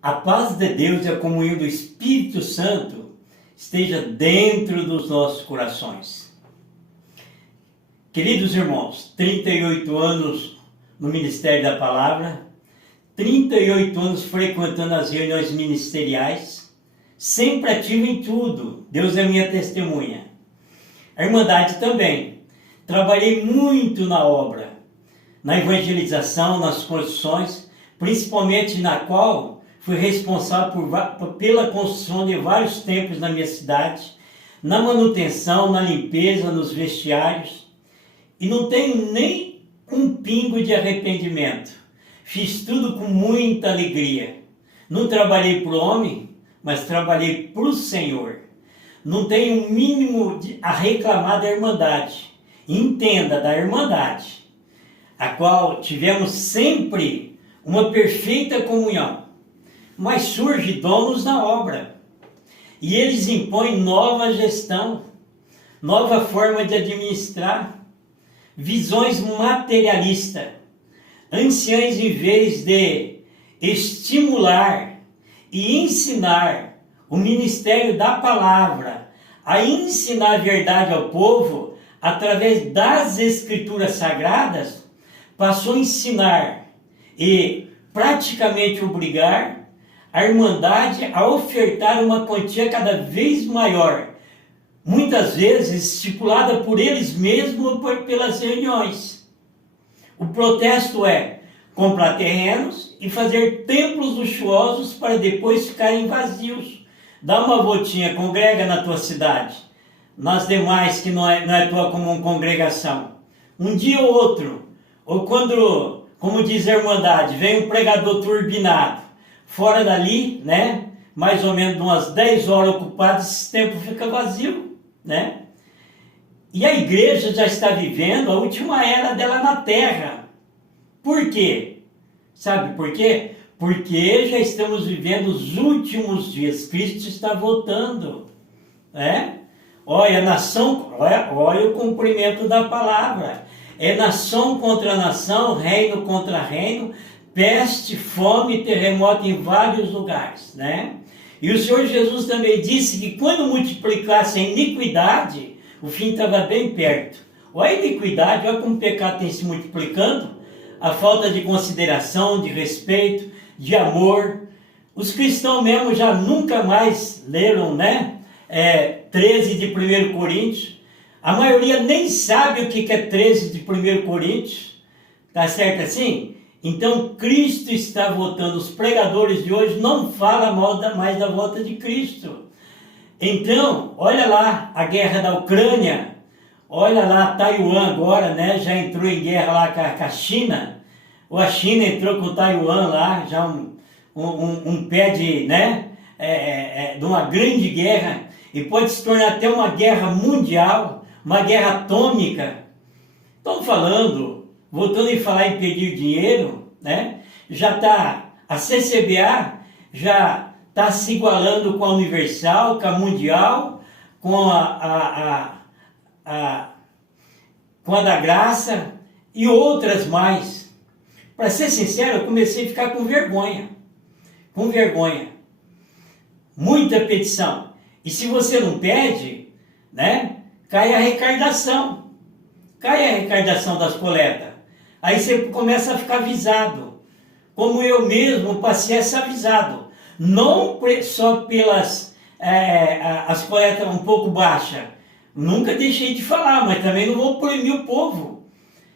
A paz de Deus e a comunhão do Espírito Santo esteja dentro dos nossos corações. Queridos irmãos, 38 anos no Ministério da Palavra, 38 anos frequentando as reuniões ministeriais, sempre ativo em tudo. Deus é minha testemunha. A Irmandade também. Trabalhei muito na obra, na evangelização, nas construções, principalmente na qual fui responsável pela construção de vários templos na minha cidade, na manutenção, na limpeza, nos vestiários. E não tenho nem um pingo de arrependimento. Fiz tudo com muita alegria. Não trabalhei para o homem, mas trabalhei para o Senhor. Não tenho o mínimo a reclamar da Irmandade. Entenda, da Irmandade, a qual tivemos sempre uma perfeita comunhão. Mas surge donos na obra. E eles impõem nova gestão, nova forma de administrar, visões materialistas. Anciães, em vez de estimular e ensinar o ministério da palavra, a ensinar a verdade ao povo, através das escrituras sagradas, passou a ensinar e praticamente obrigar a Irmandade a ofertar uma quantia cada vez maior, muitas vezes estipulada por eles mesmos ou pelas reuniões. O protesto é comprar terrenos e fazer templos luxuosos para depois ficarem vazios. Dá uma voltinha, congrega na tua cidade, nas demais que não é tua comum congregação. Um dia ou outro, ou quando, como diz a Irmandade, vem um pregador turbinado, fora dali, né? Mais ou menos umas 10 horas ocupado, esse tempo fica vazio, né? E a igreja já está vivendo a última era dela na terra. Por quê? Sabe por quê? Porque já estamos vivendo os últimos dias. Cristo está voltando, né? Olha, nação, olha o cumprimento da palavra. É nação contra nação, reino contra reino, peste, fome, terremoto em vários lugares, né? E o Senhor Jesus também disse que quando multiplicasse a iniquidade, o fim estava bem perto. Olha a iniquidade, olha como o pecado tem se multiplicando, a falta de consideração, de respeito, de amor. Os cristãos mesmo já nunca mais leram, né? 13 de 1 Coríntios. A maioria nem sabe o que é 13 de 1 Coríntios. Tá certo assim? Então Cristo está voltando. Os pregadores de hoje não falam mais da volta de Cristo. Então, olha lá a guerra da Ucrânia. Olha lá Taiwan agora, né? Já entrou em guerra lá com a China. Ou a China entrou com Taiwan lá, já um pé de, né? De uma grande guerra. E pode se tornar até uma guerra mundial, uma guerra atômica. Estão falando, voltando a falar em pedir dinheiro, né? Já está, a CCBA já está se igualando com a Universal, com a Mundial, com a da Graça e outras mais. Para ser sincero, eu comecei a ficar com vergonha. Com vergonha. Muita petição. E se você não pede, né, cai a arrecadação. Cai a arrecadação das coletas. Aí você começa a ficar avisado. Como eu mesmo passei a ser avisado. Não só pelas as coletas um pouco baixas. Nunca deixei de falar, mas também não vou proibir o povo.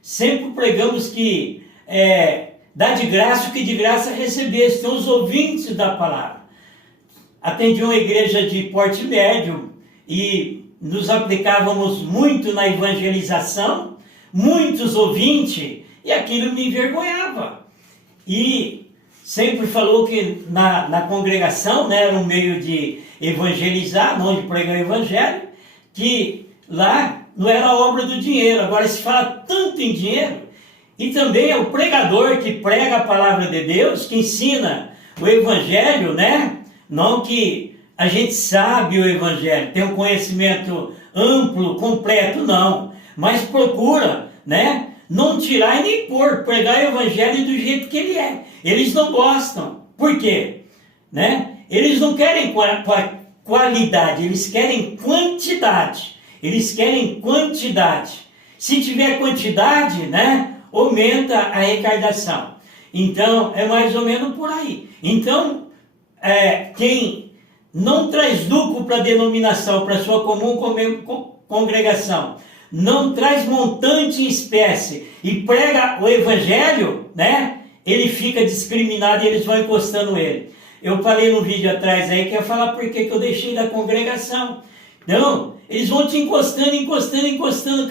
Sempre pregamos que dá de graça o que de graça recebeste. São os ouvintes da palavra. Atendi uma igreja de porte médio e nos aplicávamos muito na evangelização, muitos ouvintes, e aquilo me envergonhava. E sempre falou que na congregação, né, era um meio de evangelizar, não de pregar o evangelho, que lá não era obra do dinheiro. Agora se fala tanto em dinheiro, e também é o pregador que prega a palavra de Deus, que ensina o evangelho, né? Não que a gente sabe o evangelho, tem um conhecimento amplo, completo, não. Mas procura, né? Não tirar e nem pôr, pregar o evangelho do jeito que ele é. Eles não gostam. Por quê? né? Eles não querem qualidade, eles querem quantidade. Eles querem quantidade. Se tiver quantidade, né, aumenta a arrecadação. Então, é mais ou menos por aí. Então, quem não traz lucro para a denominação, para a sua comum congregação, não traz montante em espécie e prega o evangelho, né, ele fica discriminado e eles vão encostando ele. Eu falei no vídeo atrás aí que ia falar por que eu deixei da congregação. Então, eles vão te encostando,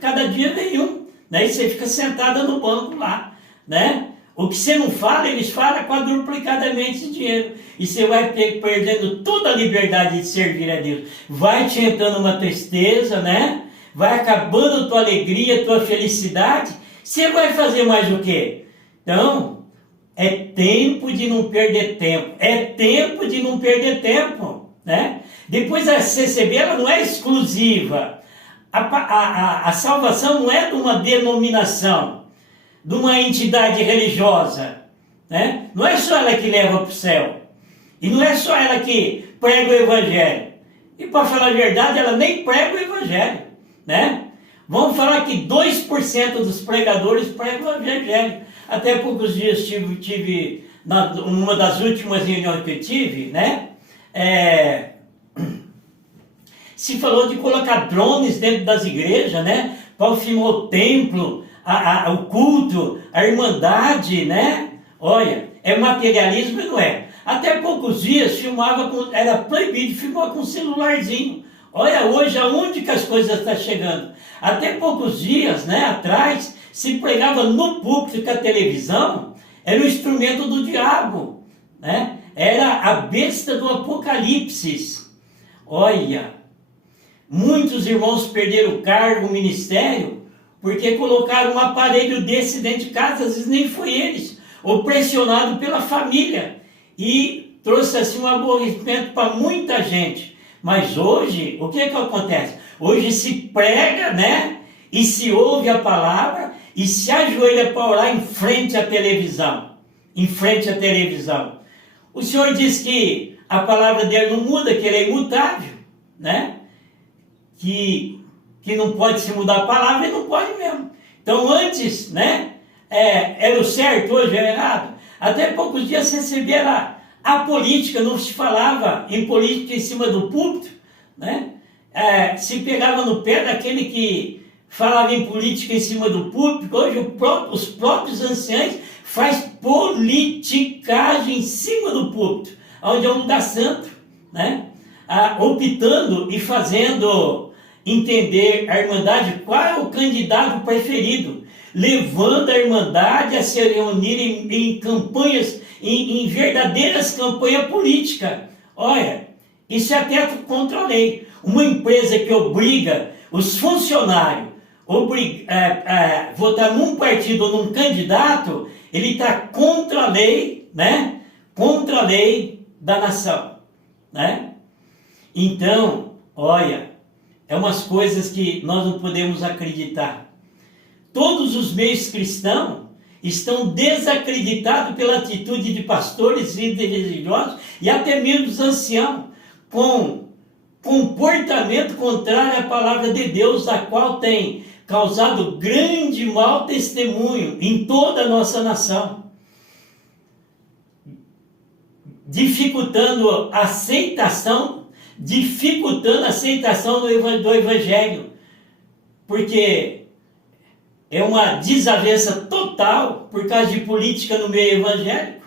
cada dia vem um, né? E você fica sentada no banco lá, né? O que você não fala, eles falam quadruplicadamente de dinheiro. E você vai perdendo toda a liberdade de servir a Deus. Vai te entrando uma tristeza, né? Vai acabando a tua alegria, a tua felicidade. Você vai fazer mais o quê? Então, é tempo de não perder tempo. É tempo de não perder tempo, né? Depois a CCB, ela não é exclusiva. A salvação não é de uma denominação, de uma entidade religiosa, né? Não é só ela que leva para o céu. E não é só ela que prega o evangelho. E para falar a verdade, ela nem prega o evangelho, né? Vamos falar que 2% dos pregadores pregam o evangelho. Até poucos dias tive numa das últimas reuniões que eu tive, né? Se falou de colocar drones dentro das igrejas, né? Para filmar o templo, o culto, a irmandade, né? Olha, é materialismo e não é. Até poucos dias era proibido filmar com celularzinho. Olha hoje aonde que as coisas estão chegando. Até poucos dias, né, atrás, se pregava no púlpito que a televisão era o instrumento do diabo, né? Era a besta do Apocalipse. Olha, muitos irmãos perderam o cargo, o ministério, porque colocaram um aparelho desse dentro de casa, às vezes nem foi eles, ou pressionado pela família, e trouxe assim um aborrecimento para muita gente. Mas hoje, o que acontece? Hoje se prega, né, e se ouve a palavra, e se ajoelha para orar em frente à televisão, O Senhor diz que a palavra dele não muda, que ele é imutável, né? Que não pode se mudar a palavra e não pode mesmo. Então antes, né, era o certo, hoje é errado. Até poucos dias se recebia a política, não se falava em política em cima do púlpito, né? Se pegava no pé daquele que falava em política em cima do púlpito. Hoje os próprios anciãos faz politicagem em cima do púlpito, onde é um lugar santo, né? Optando e fazendo entender a Irmandade qual é o candidato preferido, levando a Irmandade a se reunir em campanhas, em verdadeiras campanhas políticas. Olha, isso é até contra a lei. Uma empresa que obriga os funcionários a votar num partido ou num candidato, ele está contra a lei, né? Contra a lei da nação, né? Então, olha, é umas coisas que nós não podemos acreditar. Todos os meios cristãos estão desacreditados pela atitude de pastores e religiosos e até mesmo dos anciãos, com comportamento contrário à palavra de Deus, a qual tem causado grande mau testemunho em toda a nossa nação, dificultando a aceitação do Evangelho, porque é uma desavença total por causa de política no meio evangélico,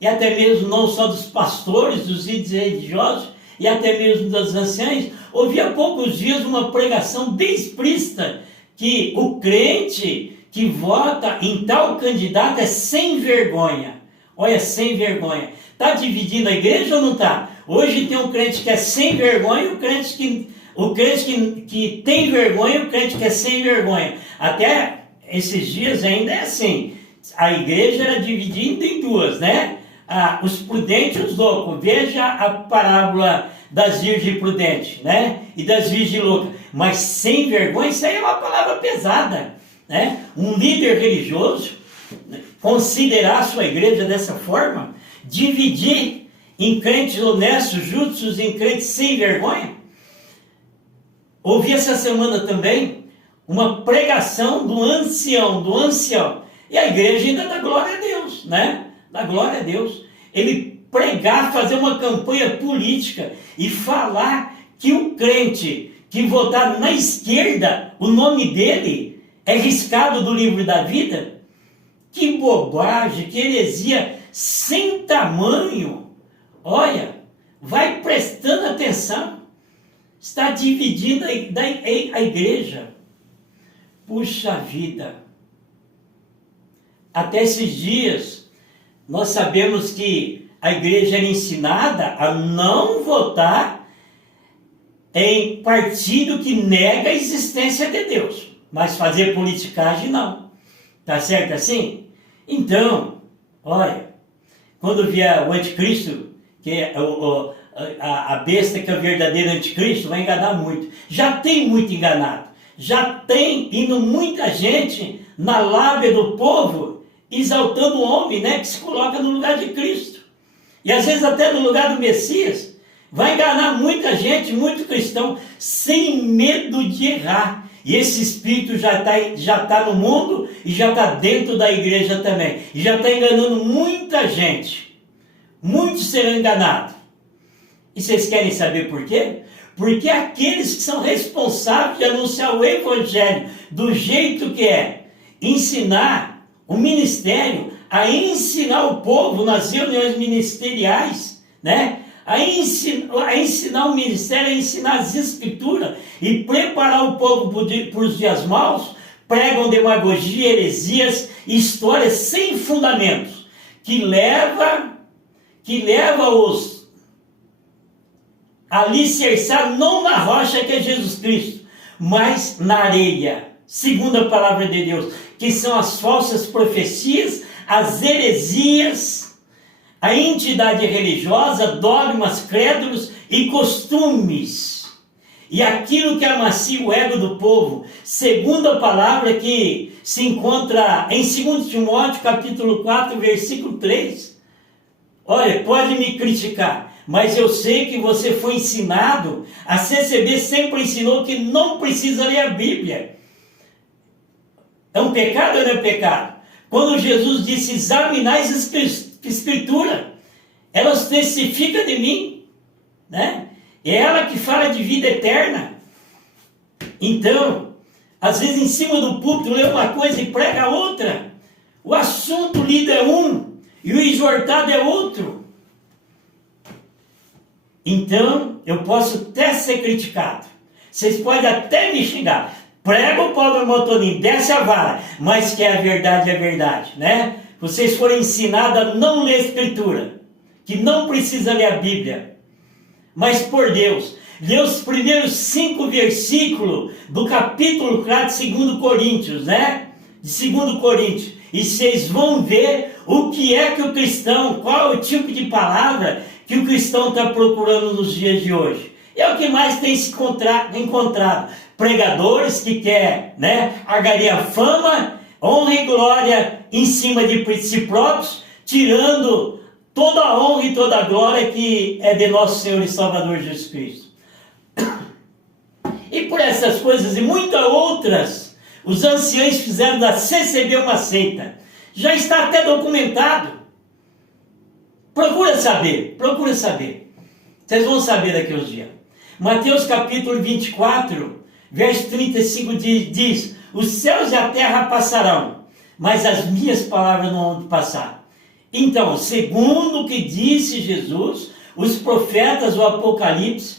e até mesmo não só dos pastores, dos líderes religiosos, e até mesmo dos anciãos. Ouvi há poucos dias uma pregação bem explícita, que o crente que vota em tal candidato é sem vergonha. Olha, sem vergonha. Está dividindo a igreja ou não está? Hoje tem um crente que é sem vergonha e o crente que tem vergonha e o crente que é sem vergonha. Até esses dias ainda é assim. A igreja era dividida em duas, né? Os prudentes e os loucos. Veja a parábola das virgens prudentes, né? E das virgens loucas. Mas sem vergonha, isso aí é uma palavra pesada, né? Um líder religioso considerar a sua igreja dessa forma, dividir em crentes honestos, justos, em crentes sem vergonha. Ouvi essa semana também uma pregação do ancião. E a igreja ainda dá glória a Deus, né? Dá glória a Deus. Ele pregar, fazer uma campanha política e falar que o crente que votar na esquerda, o nome dele é riscado do livro da vida. Que bobagem, que heresia sem tamanho. Olha, vai prestando atenção. Está dividindo a igreja. Puxa vida. Até esses dias, nós sabemos que a igreja era ensinada a não votar em partido que nega a existência de Deus. Mas fazer politicagem não. Tá certo assim? Então, olha, quando vier o anticristo, que é a besta que é o verdadeiro anticristo, vai enganar muito. Já tem muito enganado. Já tem indo muita gente na lábia do povo, exaltando o homem, né, que se coloca no lugar de Cristo. E às vezes até no lugar do Messias. Vai enganar muita gente, muito cristão, sem medo de errar. E esse espírito já tá no mundo e já está dentro da igreja também. E já está enganando muita gente. Muitos serão enganados. E vocês querem saber por quê? Porque aqueles que são responsáveis de anunciar o evangelho do jeito que é, ensinar o ministério, a ensinar o povo nas reuniões ministeriais, né? A ensinar o ministério, a ensinar as escrituras e preparar o povo para os dias maus, pregam demagogia, heresias, histórias sem fundamentos, que leva os alicerçar não na rocha que é Jesus Cristo, mas na areia, segundo a palavra de Deus, que são as falsas profecias, as heresias, a entidade religiosa, dogmas, crédulos e costumes. E aquilo que amacia o ego do povo, segundo a palavra que se encontra em 2 Timóteo, capítulo 4, versículo 3. Olha, pode me criticar, mas eu sei que você foi ensinado, a CCB sempre ensinou que não precisa ler a Bíblia. É um pecado ou não é pecado? Quando Jesus disse, examinai as Escrituras, elas testificam de mim, né? É ela que fala de vida eterna. Então, às vezes em cima do púlpito lê uma coisa e prega outra. O assunto lido é um e o exortado é outro. Então, eu posso até ser criticado. Vocês podem até me xingar. Prega o pobre motoninho, desce a vara, mas que a verdade é verdade, né? Vocês foram ensinados a não ler a Escritura, que não precisa ler a Bíblia, mas por Deus. Lê os primeiros 5 versículos do capítulo 4 de 2 Coríntios, né? De 2 Coríntios. E vocês vão ver o que é que o cristão, qual é o tipo de palavra que o cristão está procurando nos dias de hoje. É o que mais tem se encontrado. Pregadores que querem, né, angariar fama, honra e glória em cima de si próprios, tirando toda a honra e toda a glória que é de nosso Senhor e Salvador Jesus Cristo. E por essas coisas e muitas outras, os anciãos fizeram da CCB uma seita. Já está até documentado. Procura saber. Vocês vão saber daqui a uns dias. Mateus capítulo 24, verso 35 diz, os céus e a terra passarão, mas as minhas palavras não vão passar. Então, segundo o que disse Jesus, os profetas, o Apocalipse,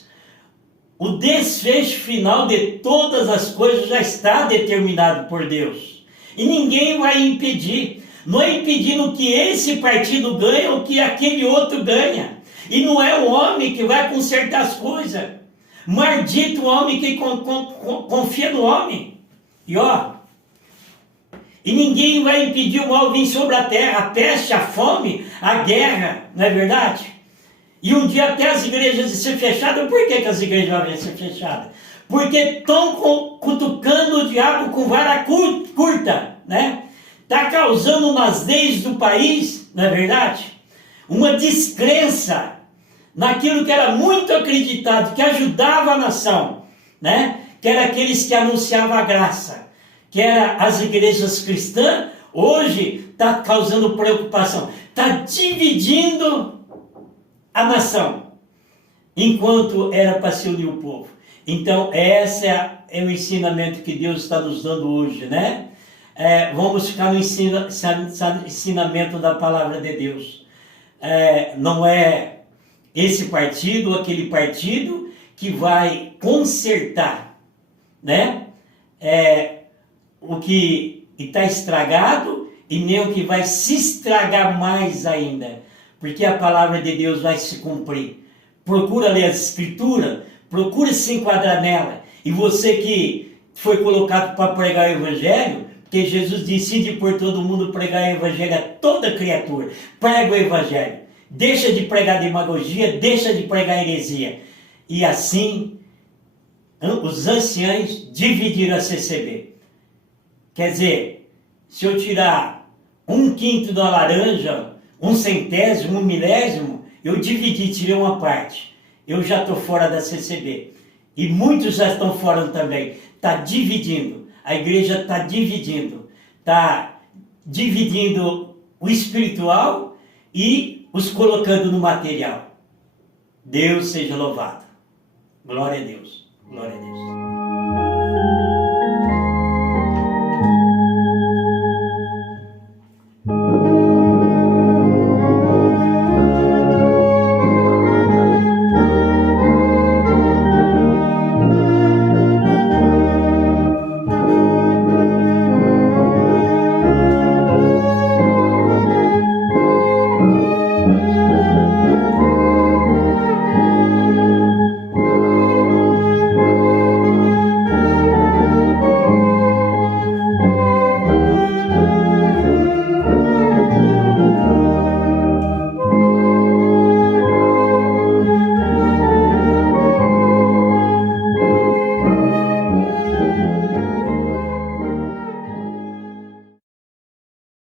o desfecho final de todas as coisas já está determinado por Deus. E ninguém vai impedir. Não é impedindo que esse partido ganhe ou que aquele outro ganha. E não é o homem que vai consertar as coisas. Maldito o homem que confia no homem. E ninguém vai impedir o mal vir sobre a terra, a peste, a fome, a guerra, não é verdade? E um dia até as igrejas vão ser fechadas. Por que as igrejas vão ser fechadas? Porque estão cutucando o diabo com vara curta, né? Está causando nas leis do país, não é verdade? Uma descrença naquilo que era muito acreditado, que ajudava a nação, né? Que era aqueles que anunciavam a graça, que eram as igrejas cristãs, hoje está causando preocupação, está dividindo a nação, enquanto era para se unir o povo. Então, esse é o ensinamento que Deus está nos dando hoje, né? Vamos ficar no ensinamento da palavra de Deus. Não é esse partido ou aquele partido que vai consertar, né? O que está estragado e nem o que vai se estragar mais ainda, porque a palavra de Deus vai se cumprir. Procura ler a Escritura, procura se enquadrar nela. E você que foi colocado para pregar o Evangelho, porque Jesus decide por todo mundo pregar o Evangelho a toda criatura. Prega o Evangelho. Deixa de pregar demagogia, deixa de pregar heresia. E assim, os anciãos dividiram a CCB. Quer dizer, se eu tirar 1/5 da laranja, 1/100, 1/1000, eu dividi, tirei uma parte. Eu já estou fora da CCB. E muitos já estão fora também. Está dividindo. A igreja está dividindo o espiritual e os colocando no material. Deus seja louvado. Glória a Deus. Glória a Deus.